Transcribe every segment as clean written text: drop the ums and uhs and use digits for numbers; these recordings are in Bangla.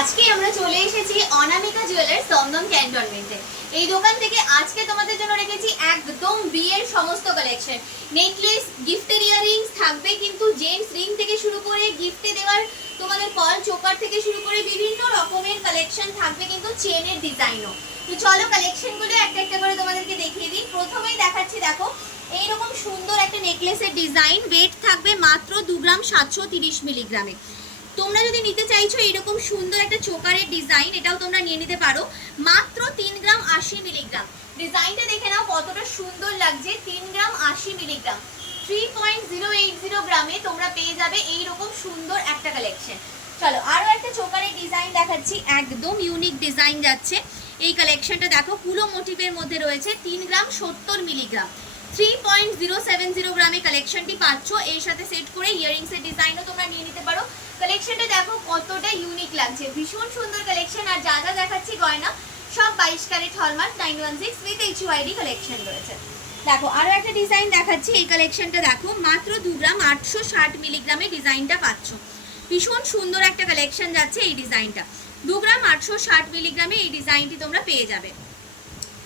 আজকে আমরা চলে এসেছি অনামিকা জুয়েলার্স দমদম ক্যান্টনমেন্টে। এই দোকান থেকে আজকে তোমাদের জন্য রেখেছি একদম বিয়ের সমস্ত কালেকশন। নেকলেস, গিফটের ইয়াররিংস থাকবে, কিন্তু জেন্টস রিং থেকে শুরু করে গিফটে দেওয়ার তোমাদের কল চোকার থেকে শুরু করে বিভিন্ন রকমের কালেকশন থাকবে, কিন্তু চেনের ডিজাইনও। তো চলো কালেকশনগুলো একটা একটা করে তোমাদেরকে দেখিয়ে দিই। প্রথমেই দেখাচ্ছি, দেখো এইরকম সুন্দর একটা নেকলেসের ডিজাইন। ওয়েট থাকবে মাত্র 2 গ্রাম 730 মিলিগ্রামে। তোমরা যদি নিতে চাইছো এইরকম সুন্দর একটা চোকারের ডিজাইন, এটাও তোমরা নিয়ে নিতে পারো মাত্র 3 গ্রাম 80 মিলিগ্রাম। ডিজাইনটা দেখে নাও কতটা সুন্দর লাগছে। 3 গ্রাম 80 মিলিগ্রাম, 3.080 গ্রামে তোমরা পেয়ে যাবে এইরকম সুন্দর একটা কালেকশন। চলো আরো একটা চোকারের ডিজাইন দেখাচ্ছি, একদম ইউনিক ডিজাইন যাচ্ছে। এই কালেকশনটা দেখো পুরো মোটিভের মধ্যে রয়েছে। 3 গ্রাম 70 মিলিগ্রাম, 3.070 গ্রামে কালেকশনটি পাচ্ছ। এর সাথে সেট করে ইয়াররিংসের ডিজাইনও তোমরা নিয়ে নিতে পারো। কালেকশনটা দেখো কতটা ইউনিক লাগছে, ভীষণ সুন্দর কালেকশন। আর যা যা দেখাচ্ছি গয়না সব 22 carat hallmark 916 with HUID collection রয়েছে। দেখো আরো একটা ডিজাইন দেখাচ্ছি। এই কালেকশনটা দেখো মাত্র 2 গ্রাম 860 মিলিগ্রামে ডিজাইনটা পাচ্ছ। ভীষণ সুন্দর একটা কালেকশন যাচ্ছে এই ডিজাইনটা। 2 গ্রাম 860 মিলিগ্রামে এই ডিজাইনটি তোমরা পেয়ে যাবে।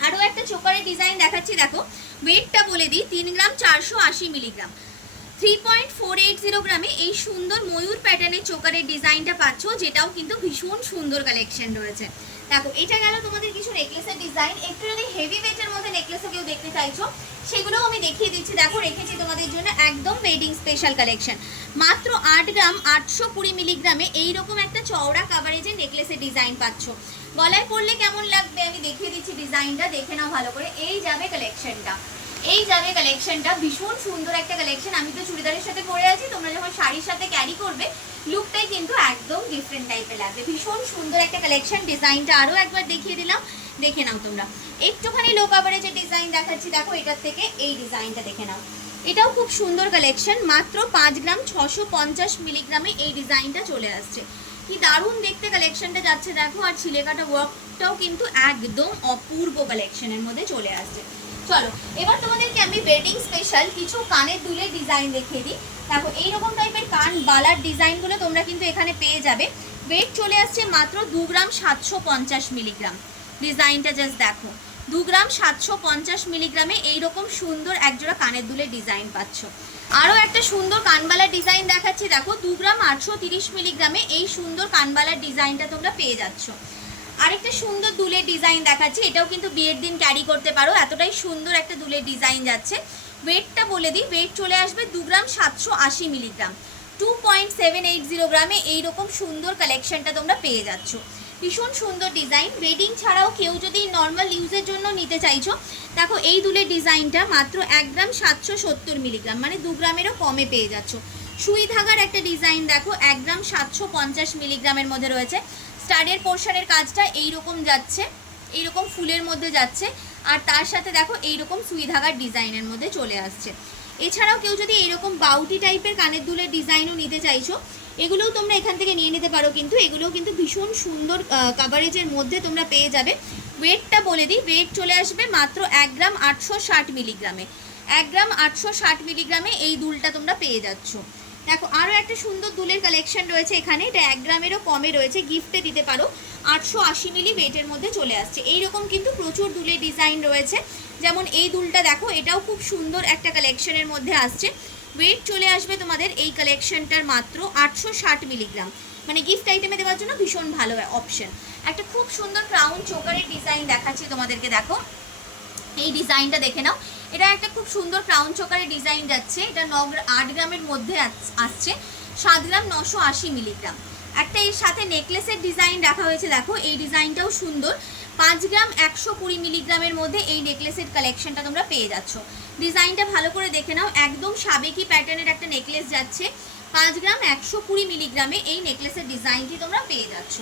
আরও একটা চোকারের ডিজাইন দেখাচ্ছি, দেখো ওয়েটটা বলে দিই 3 গ্রাম 480 মিলিগ্রাম, 3.480 গ্রামে এই সুন্দর ময়ূর প্যাটার্নের চোকারের ডিজাইনটা পাচ্ছ, যেটাও কিন্তু ভীষণ সুন্দর কালেকশন রয়েছে। দেখো এটা গেল তোমাদের কিছু নেকলেসের ডিজাইন। একটু যদি হেভি ওয়েটের মধ্যে নেকলেসে কেউ দেখতে চাইছো সেগুলোও আমি দেখিয়ে দিচ্ছি। দেখো রেখেছি তোমাদের জন্য একদম ওয়েডিং স্পেশাল কালেকশন। মাত্র 8 গ্রাম 820 মিলিগ্রামে এইরকম একটা চওড়া কাভারেজের নেকলেসের ডিজাইন পাচ্ছ। গলায় পরলে কেমন লাগবে আমি দেখিয়ে দিচ্ছি, ডিজাইনটা দেখে নাও ভালো করে। এই যাবে কালেকশনটা, এই যাবে কালেকশনটা, ভীষণ সুন্দর একটা কালেকশন। আমি তো চুড়িদারের সাথে পরে আছি, তোমরা যখন শাড়ির সাথে ক্যারি করবে লুকটাই কিন্তু একদম ডিফারেন্ট টাইপের লাগবে। ভীষণ সুন্দর একটা কালেকশন। ডিজাইনটা আরও একবার দেখিয়ে দিলাম, দেখে নাও তোমরা। একটুখানি লো কাভারেজের ডিজাইন দেখাচ্ছি, দেখো এটার থেকে এই ডিজাইনটা দেখে নাও। এটাও খুব সুন্দর কালেকশন। মাত্র 5 গ্রাম 650 মিলিগ্রামে এই ডিজাইনটা চলে আসছে। কি দারুণ দেখতে কালেকশনটা যাচ্ছে দেখো। আর ছিলেকাটা ওয়ার্কটাও কিন্তু একদম অপূর্ব কালেকশনের মধ্যে চলে আসছে। চলো এবার তোমাদেরকে আমি ওয়েডিং স্পেশাল কিছু কানের দুলের ডিজাইন দেখিয়ে দিই। দেখো এইরকম টাইপের কান বালার ডিজাইনগুলো তোমরা কিন্তু এখানে পেয়ে যাবে। ওয়েট চলে আসছে মাত্র 2 গ্রাম 750 মিলিগ্রাম। ডিজাইনটা জাস্ট দেখো, 2 গ্রাম 750 মিলিগ্রামে এইরকম সুন্দর একজোড়া কানের দুলের ডিজাইন পাচ্ছ। আরও একটা সুন্দর কানবালার ডিজাইন দেখাচ্ছি, দেখো 2 গ্রাম 830 মিলিগ্রামে এই সুন্দর কানবালার ডিজাইনটা তোমরা পেয়ে যাচ্ছ। আরেকটা সুন্দর দুলের ডিজাইন দেখাচ্ছি, এটাও কিন্তু বিয়ের দিন ক্যারি করতে পারো, এতটাই সুন্দর একটা দুলের ডিজাইন যাচ্ছে। ওয়েটটা বলে দিই, ওয়েট চলে আসবে 2 গ্রাম 780 মিলিগ্রাম, 2.780 গ্রামে এইরকম সুন্দর কালেকশনটা তোমরা পেয়ে যাচ্ছ। ভীষণ সুন্দর ডিজাইন। ওয়েডিং ছাড়াও কেউ যদি নর্মাল ইউজের জন্য নিতে চাইছো, দেখো এই দুলের ডিজাইনটা মাত্র 1 গ্রাম 770 মিলিগ্রাম, মানে 2 গ্রামেরও কমে পেয়ে যাচ্ছ। সুই ধাগার একটা ডিজাইন দেখো, 1 গ্রাম 750 মিলিগ্রামের মধ্যে রয়েছে। স্টাডের পোর্শনের কাজটা এইরকম যাচ্ছে, এইরকম ফুলের মধ্যে যাচ্ছে। আর তার সাথে দেখো এইরকম সুই ধাগার ডিজাইনের মধ্যে চলে আসছে। এছাড়াও কেউ যদি এইরকম বাউটি টাইপের কানের দুলের ডিজাইনও নিতে চাইছো, এগুলোও তোমরা এখান থেকে নিয়ে নিতে পারো। কিন্তু এগুলোও কিন্তু ভীষণ সুন্দর কাভারেজের মধ্যে তোমরা পেয়ে যাবে। ওয়েটটা বলে দিই, ওয়েট চলে আসবে মাত্র 1 গ্রাম 860 মিলিগ্রামে। 1 গ্রাম 860 মিলিগ্রামে এই দুলটা তোমরা পেয়ে যাচ্ছ। দেখো আরও একটা সুন্দর দুলের কালেকশন রয়েছে এখানে, এটা 1 গ্রামেরও কমে রয়েছে, গিফটে দিতে পারো। 880 মিলি ওয়েটের মধ্যে চলে আসছে। এইরকম কিন্তু প্রচুর দুলের ডিজাইন রয়েছে। যেমন এই দুলটা দেখো, এটাও খুব সুন্দর একটা কালেকশনের মধ্যে আসছে। ওয়েট চলে আসবে তোমাদের এই কালেকশনটার মাত্র 860 মিলিগ্রাম, মানে গিফট আইটেমে দেওয়ার জন্য ভীষণ ভালো অপশন। একটা খুব সুন্দর ক্রাউন চোকারের ডিজাইন দেখাচ্ছি তোমাদেরকে, দেখো এই ডিজাইনটা দেখে নাও। এটা একটা খুব সুন্দর ক্রাউন চোকারের ডিজাইন যাচ্ছে। এটা 8 গ্রামের মধ্যে আসছে, 7 গ্রাম 980 মিলিগ্রাম। একটা এর সাথে নেকলেসের ডিজাইন রাখা হয়েছে, দেখো এই ডিজাইনটাও সুন্দর। 5 গ্রাম 120 মিলিগ্রামের মধ্যে এই নেকলেসের কালেকশনটা তোমরা পেয়ে যাচ্ছ। ডিজাইনটা ভালো করে দেখে নাও, একদম সাবেকি প্যাটার্নের একটা নেকলেস যাচ্ছে। 5 গ্রাম 120 মিলিগ্রামে এই নেকলেসের ডিজাইনটি তোমরা পেয়ে যাচ্ছ।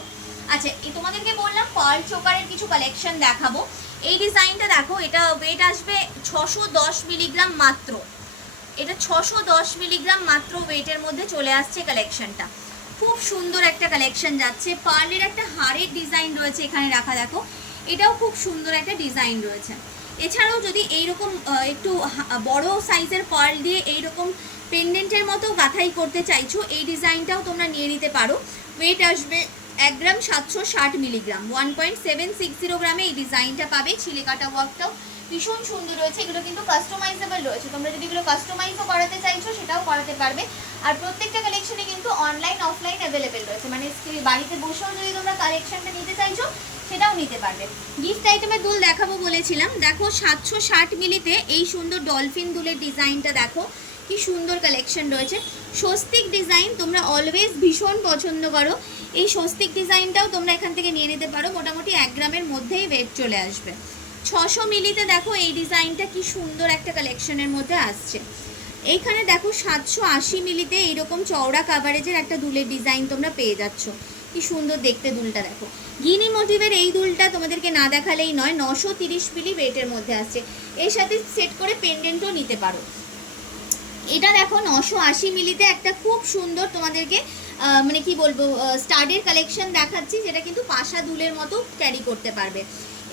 আচ্ছা তোমাদেরকে বললাম পার্ল চোকারের কিছু কালেকশন দেখাবো। এই ডিজাইনটা দেখো, এটা ওয়েট আসবে 610 মিলিগ্রাম মাত্র। এটা 610 মিলিগ্রাম মাত্র ওয়েটের মধ্যে চলে আসছে কালেকশনটা। খুব সুন্দর একটা কালেকশন যাচ্ছে। পার্লের একটা হারের ডিজাইন রয়েছে এখানে রাখা, দেখো এটাও খুব সুন্দর একটা ডিজাইন রয়েছে। এছাড়াও যদি এইরকম একটু বড় সাইজের পার্ল দিয়ে এইরকম পেন্ডেন্টের মতো গাঁথাই করতে চাইছো, এই ডিজাইনটাও তোমরা নিয়ে নিতে পারো। ওয়েট আসবে 1 গ্রাম 760 মিলিগ্রাম, 1.760 গ্রামে এই ডিজাইনটা পাবে। ছিলে কাটা ওয়ার্কটাও ভীষণ সুন্দর রয়েছে। এগুলো কিন্তু কাস্টমাইজেবল রয়েছে, তোমরা যদি এগুলো কাস্টমাইজও করাতে চাইছো সেটাও করাতে পারবে। আর প্রত্যেকটা কালেকশনে কিন্তু অনলাইন অফলাইন অ্যাভেলেবেল রয়েছে, মানে বাড়িতে বসেও যদি তোমরা কালেকশনটা নিতে চাইছো সেটাও নিতে পারবে। গিফট আইটেমের দুল দেখাবো বলেছিলাম, দেখো 760 মিলিতে এই সুন্দর ডলফিন দুলের ডিজাইনটা দেখো, কি সুন্দর কালেকশন রয়েছে। স্বস্তিক ডিজাইন তোমরা অলওয়েজ ভীষণ পছন্দ করো, এই স্বস্তিক ডিজাইনটাও তোমরা এখান থেকে নিয়ে নিতে পারো। মোটামুটি 1 গ্রামের মধ্যেই ওয়েট চলে আসবে। 600 মিলিতে দেখো এই ডিজাইনটা কি সুন্দর একটা কালেকশনের মধ্যে আসছে। এইখানে দেখো 780 মিলিতে এইরকম চওড়া কাভারেজের একটা দুলের ডিজাইন তোমরা পেয়ে যাচ্ছ, কি সুন্দর দেখতে দুলটা দেখো। গিনি মোটিভের এই দুলটা তোমাদেরকে না দেখালেই নয়, 930 মিলি ওয়েটের মধ্যে আসছে। এর সাথে সেট করে পেন্ডেন্টও নিতে পারো। এটা দেখো 980 মিলিতে একটা খুব সুন্দর তোমাদেরকে মানে কি বলবো স্টাডের কালেকশন দেখাচ্ছি, যেটা কিন্তু পাশা দুলের মতো ক্যারি করতে পারবে।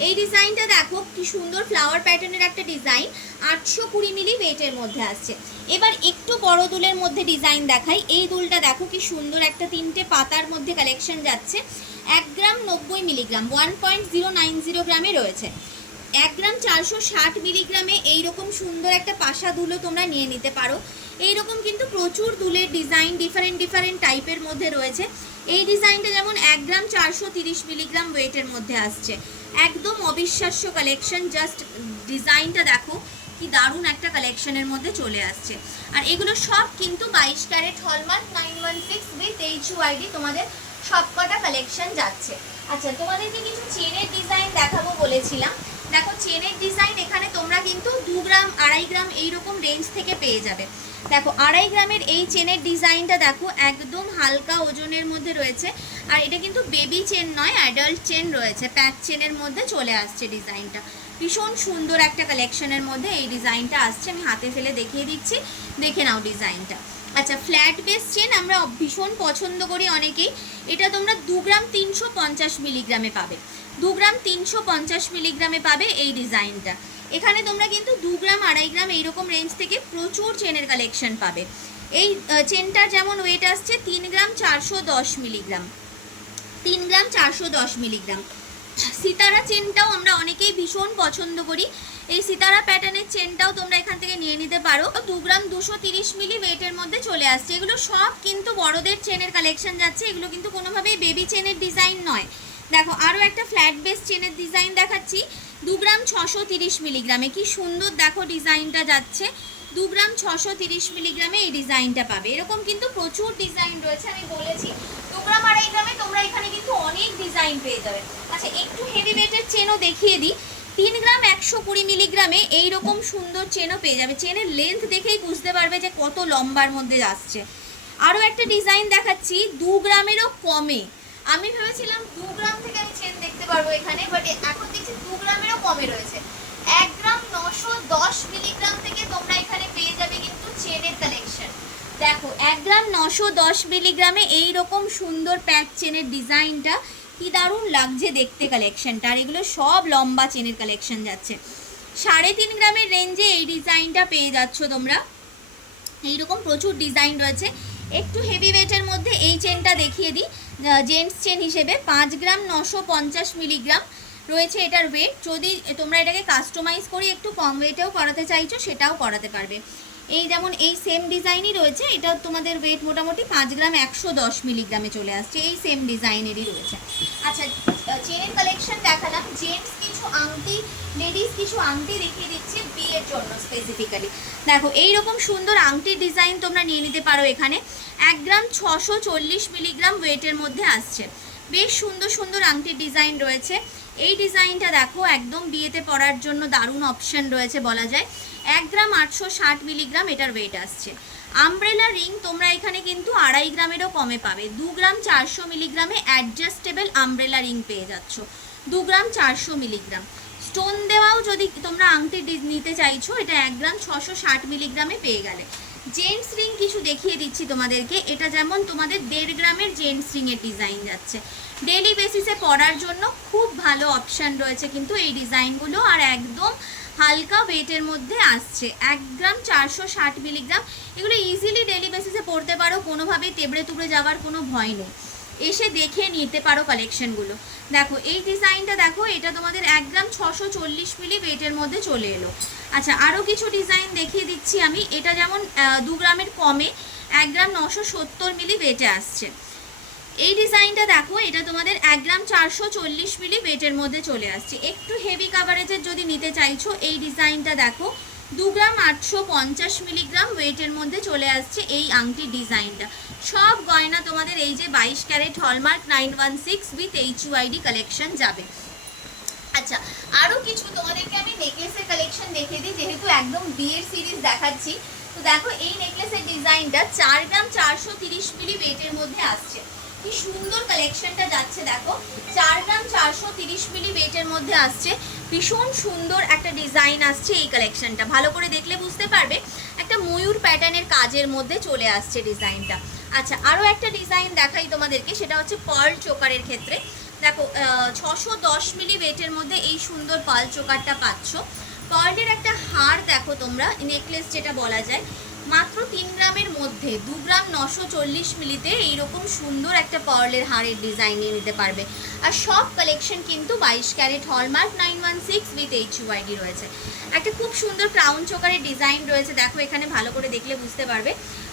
এই ডিজাইনটা দেখো কি সুন্দর ফ্লাওয়ার প্যাটার্নের একটা ডিজাইন, 820 মিলি ওয়েটের মধ্যে আসছে। এবার একটু বড় দুলের মধ্যে ডিজাইন দেখাই। এই দুলটা দেখো কি সুন্দর একটা 3টে পাতার মধ্যে কালেকশন যাচ্ছে। 1 গ্রাম 90 মিলিগ্রাম, 1.090 গ্রামে রয়েছে। 1 গ্রাম 460 মিলিগ্রামে এইরকম সুন্দর একটা পাশা দুলও তোমরা নিয়ে নিতে পারো। এইরকম কিন্তু প্রচুর দুলের ডিজাইন ডিফারেন্ট টাইপের মধ্যে রয়েছে। এই ডিজাইনটা যেমন 1 গ্রাম 430 মিলিগ্রাম ওয়েটের মধ্যে আসছে, একদম অবিশ্বাস্য কালেকশন। জাস্ট ডিজাইনটা দেখো কি দারুণ একটা কালেকশনের মধ্যে চলে আসছে। আর এগুলো সব কিন্তু 22 ক্যারেট হলমার্ক 916 উইথ HUID তোমাদের সবকটা কালেকশন যাচ্ছে। আচ্ছা, তোমাদেরকে কিছু চেনের ডিজাইন দেখাবো বলেছিলাম। দেখো চেনের ডিজাইন এখানে তোমরা কিন্তু 2 গ্রাম 2.5 গ্রাম এইরকম রেঞ্জ থেকে পেয়ে যাবে। দেখো 2.5 গ্রামের এই চেনের ডিজাইনটা দেখো একদম হালকা ওজনের মধ্যে রয়েছে। আর এটা কিন্তু বেবি চেন নয়, অ্যাডাল্ট চেন রয়েছে, প্যাক চেনের মধ্যে চলে আসছে ডিজাইনটা। ভীষণ সুন্দর একটা কালেকশনের মধ্যে এই ডিজাইনটা আসছে, আমি হাতে ফেলে দেখিয়ে দিচ্ছি, দেখে নাও ডিজাইনটা। আচ্ছা, ফ্ল্যাট বেস চেন আমরা ভীষণ পছন্দ করি অনেকেই। এটা তোমরা 2 গ্রাম 350 মিলিগ্রামে পাবে, 2 গ্রাম 350 মিলিগ্রামে পাবে এই ডিজাইনটা। এখানে তোমরা কিন্তু 2 গ্রাম 2.5 গ্রাম এইরকম রেঞ্জ থেকে প্রচুর চেনের কালেকশন পাবে। এই চেনটার যেমন ওয়েট আসছে 3 গ্রাম 410 মিলিগ্রাম, 3 গ্রাম 410 মিলিগ্রাম। সিতারা চেনটাও আমরা অনেকেই ভীষণ পছন্দ করি, এই সিতারা প্যাটার্নের চেনটাও তোমরা এখান থেকে নিয়ে নিতে পারো। 2 গ্রাম 230 মিলি ওয়েটের মধ্যে চলে আসছে। এগুলো সব কিন্তু বড়দের চেনের কালেকশন যাচ্ছে, এগুলো কিন্তু কোনোভাবেই বেবি চেনের ডিজাইন নয়। দেখো আরও একটা ফ্ল্যাট বেস চেনের ডিজাইন দেখাচ্ছি, 2 গ্রাম 630 মিলিগ্রামে, কি সুন্দর দেখো ডিজাইনটা যাচ্ছে। 2 গ্রাম 630 মিলিগ্রামে এই ডিজাইনটা পাবে। এরকম কিন্তু প্রচুর ডিজাইন রয়েছে, আমি বলেছি 2 গ্রাম 2.5 গ্রামে তোমরা এখানে কিন্তু অনেক ডিজাইন পেয়ে যাবে। আচ্ছা, একটু হেভি ওয়েটের চেনও দেখিয়ে দিই। 3 গ্রাম 120 মিলিগ্রামে এইরকম সুন্দর চেনও পেয়ে যাবে। চেনের লেন্থ দেখেই বুঝতে পারবে যে কত লম্বার মধ্যে আসছে। আরও একটা ডিজাইন দেখাচ্ছি 2 গ্রামেরও কমে। আমি ভেবেছিলাম 2 গ্রাম থেকে আমি চেন দেখতে পারবো এখানে, বাট এখন দেখছি 2 গ্রামেরও কমে রয়েছে। 1 গ্রাম 910 মিলিগ্রাম থেকে তোমরা এখানে পেয়ে যাবে কিন্তু চেনের কালেকশন। দেখো 1 গ্রাম 910 মিলিগ্রামে এইরকম সুন্দর প্যাক চেনের ডিজাইনটা কি দারুণ লাগছে দেখতে কালেকশনটা। আর এগুলো সব লম্বা চেনের কালেকশন যাচ্ছে। 3.5 গ্রামের রেঞ্জে এই ডিজাইনটা পেয়ে যাচ্ছ তোমরা। এইরকম প্রচুর ডিজাইন রয়েছে। একটু হেভি ওয়েটের মধ্যে এই চেনটা দেখিয়ে দিই, জেন্টস চেন হিসেবে 5 গ্রাম 950 মিলিগ্রাম রয়েছে এটার ওয়েট। যদি তোমরা এটাকে কাস্টমাইজ করে একটু কম ওয়েটেও করাতে চাইছো সেটাও করাতে পারবে। এই যেমন এই সেম ডিজাইনই রয়েছে, এটা তোমাদের ওয়েট মোটামুটি 5 গ্রাম 110 মিলিগ্রামে চলে আসছে, এই সেম ডিজাইনেরই রয়েছে। আচ্ছা, চেনের কালেকশন দেখালাম। জেন্টস কিছু আংটি, লেডিস কিছু আংটি দেখিয়ে দিচ্ছি বিয়ের জন্য স্পেসিফিক্যালি। দেখো এইরকম সুন্দর আংটির ডিজাইন তোমরা নিয়ে নিতে পারো এখানে। 1 গ্রাম 640 মিলিগ্রাম ওয়েটের মধ্যে আসছে। বেশ সুন্দর সুন্দর আংটির ডিজাইন রয়েছে। এই ডিজাইনটা দেখো একদম বিয়েতে পরার জন্য দারুণ অপশন রয়েছে বলা যায়। 1 গ্রাম 860 মিলিগ্রাম এটার ওয়েট আসছে। আমব্রেলা রিং তোমরা এখানে কিন্তু 2.5 গ্রামেরও কমে পাবে। 2 গ্রাম 400 মিলিগ্রামে অ্যাডজাস্টেবল আমব্রেলা রিং পেয়ে যাচ্ছ, 2 গ্রাম 400 মিলিগ্রাম। স্টোন দেওয়াও যদি তোমরা আংটি নিতে চাইছো, এটা 1 গ্রাম 660 মিলিগ্রামে পেয়ে গেলে। জেন্টস রিং কিছু দেখিয়ে দিচ্ছি তোমাদেরকে। এটা যেমন তোমাদের 1.5 গ্রামের জেন্টস রিংয়ের ডিজাইন যাচ্ছে। ডেলি বেসিসে পরার জন্য খুব ভালো অপশান রয়েছে কিন্তু এই ডিজাইনগুলো, আর একদম হালকা ওয়েটের মধ্যে আসছে। 1 গ্রাম 460 মিলিগ্রাম। এগুলো ইজিলি ডেলি বেসিসে পরতে পারো, কোনোভাবেই তেবড়ে তুবড়ে যাওয়ার কোনো ভয় নেই। এসে দেখে নিতে পারো কালেকশনগুলো। দেখো এই ডিজাইনটা দেখো, এটা তোমাদের 1 গ্রাম 640 মিলি ওয়েটের মধ্যে চলে এলো। আচ্ছা আরও কিছু ডিজাইন দেখিয়ে দিচ্ছি আমি। এটা যেমন 2 গ্রামের কমে 1 গ্রাম 970 মিলি ওয়েটে আসছে। এই ডিজাইনটা দেখো, এটা তোমাদের 1 গ্রাম 440 মিলি ওয়েটের মধ্যে চলে আসছে। একটু হেভি কাভারেজের যদি নিতে চাইছো এই ডিজাইনটা দেখো, 2 গ্রাম 850 মিলিগ্রাম ওয়েটের মধ্যে চলে আসছে এই আংটির ডিজাইনটা। সব গয়না তোমাদের এই যে 22 carat hallmark 916 with HUID collection যাবে। আচ্ছা আরও কিছু তোমাদেরকে আমি নেকলেসের কালেকশন দেখিয়ে দিই, যেহেতু একদম বিয়ের সিরিজ দেখাচ্ছি। তো দেখো এই নেকলেসের ডিজাইনটা 4 গ্রাম 430 মিলি ওয়েটের মধ্যে আসছে। কি সুন্দর কালেকশনটা যাচ্ছে দেখো, 4 গ্রাম 430 মিলি ওয়েটের মধ্যে আসছে। ভীষণ সুন্দর একটা ডিজাইন আসছে এই কালেকশনটা, ভালো করে দেখলে বুঝতে পারবে একটা ময়ূর প্যাটার্নের কাজের মধ্যে চলে আসছে ডিজাইনটা। আচ্ছা আরও একটা ডিজাইন দেখাই তোমাদেরকে, সেটা হচ্ছে পার্ল চোকারের ক্ষেত্রে। দেখো 610 মিলি ওয়েটের মধ্যে এই সুন্দর পার্ল চোকারটা পাচ্ছ। পার্লের একটা হার দেখো তোমরা, নেকলেস যেটা বলা যায়, মাত্র 3 গ্রামের মধ্যে 2 গ্রাম 940 মিলিতে এইরকম সুন্দর একটা পার্লের হারের ডিজাইন নিয়ে নিতে পারবে। আর সব কালেকশন কিন্তু 22 ক্যারেট হলমার্ক 916 উইথ HUID রয়েছে। একটা খুব সুন্দর ক্রাউন চোকারের ডিজাইন রয়েছে, দেখো এখানে ভালো করে দেখলে বুঝতে পারবে।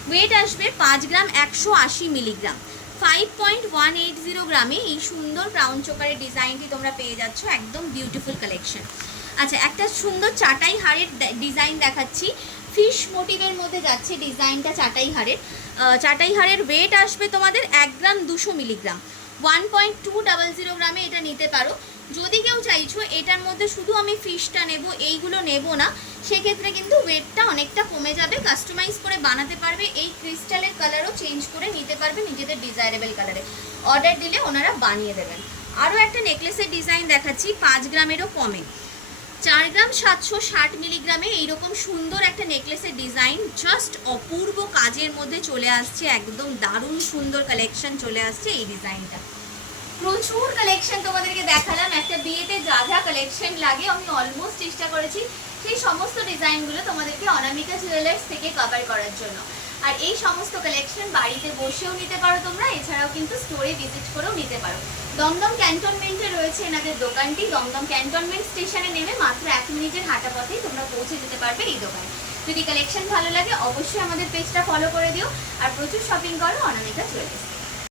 ওয়েট আসবে 5 গ্রাম 180 মিলিগ্রাম, 5.180 গ্রামে এই সুন্দর ক্রাউন চোকারের ডিজাইনটি তোমরা পেয়ে যাচ্ছ, একদম বিউটিফুল কালেকশন। আচ্ছা একটা সুন্দর চাটাই হারের ডিজাইন দেখাচ্ছি, ফিশ মোটিভের মধ্যে যাচ্ছে ডিজাইনটা চাটাই হারের ওয়েট আসবে তোমাদের 1 গ্রাম 200 মিলিগ্রাম, 1.200 গ্রামে এটা নিতে পারো। যদি কেউ চাইছো এটার মধ্যে শুধু আমি ফিশটা নেব, এইগুলো নেব না, সেক্ষেত্রে কিন্তু ওয়েটটা অনেকটা কমে যাবে। কাস্টমাইজ করে বানাতে পারবে, এই ক্রিস্টালের কালারও চেঞ্জ করে নিতে পারবে নিজেদের ডিজায়ারেবল কালারে, অর্ডার দিলে ওনারা বানিয়ে দেবেন। আরও একটা নেকলেসের ডিজাইন দেখাচ্ছি 5 গ্রামেরও কমে, 4 গ্রাম 760 মিলিগ্রামে এইরকম সুন্দর একটা নেকলেসের ডিজাইন, জাস্ট অপূর্ব কাজের মধ্যে চলে আসছে, একদম দারুণ সুন্দর কালেকশন চলে আসছে এই ডিজাইনটা। প্রচুর কালেকশন তোমাদেরকে দেখালাম, একটা বিয়েতে যা যা কালেকশন লাগে আমি অলমোস্ট চেষ্টা করেছি সেই সমস্ত ডিজাইনগুলো তোমাদেরকে অনামিকা জুয়েলার্স থেকে কভার করার জন্য। আর এই সমস্ত কালেকশন বাড়িতে বসেও নিতে পারো তোমরা, এছাড়াও কিন্তু স্টোরে ভিজিট করেও নিতে পারো। দমদম ক্যান্টনমেন্টে রয়েছে এনাদের দোকানটি, দমদম ক্যান্টনমেন্ট স্টেশনে নেমে মাত্র 1 মিনিটের হাঁটা পথেই তোমরা পৌঁছে যেতে পারবে এই দোকানে। যদি কালেকশন ভালো লাগে অবশ্যই আমাদের পেজটা ফলো করে দিও, আর প্রচুর শপিং করো অনামিকা জুয়েলার্স।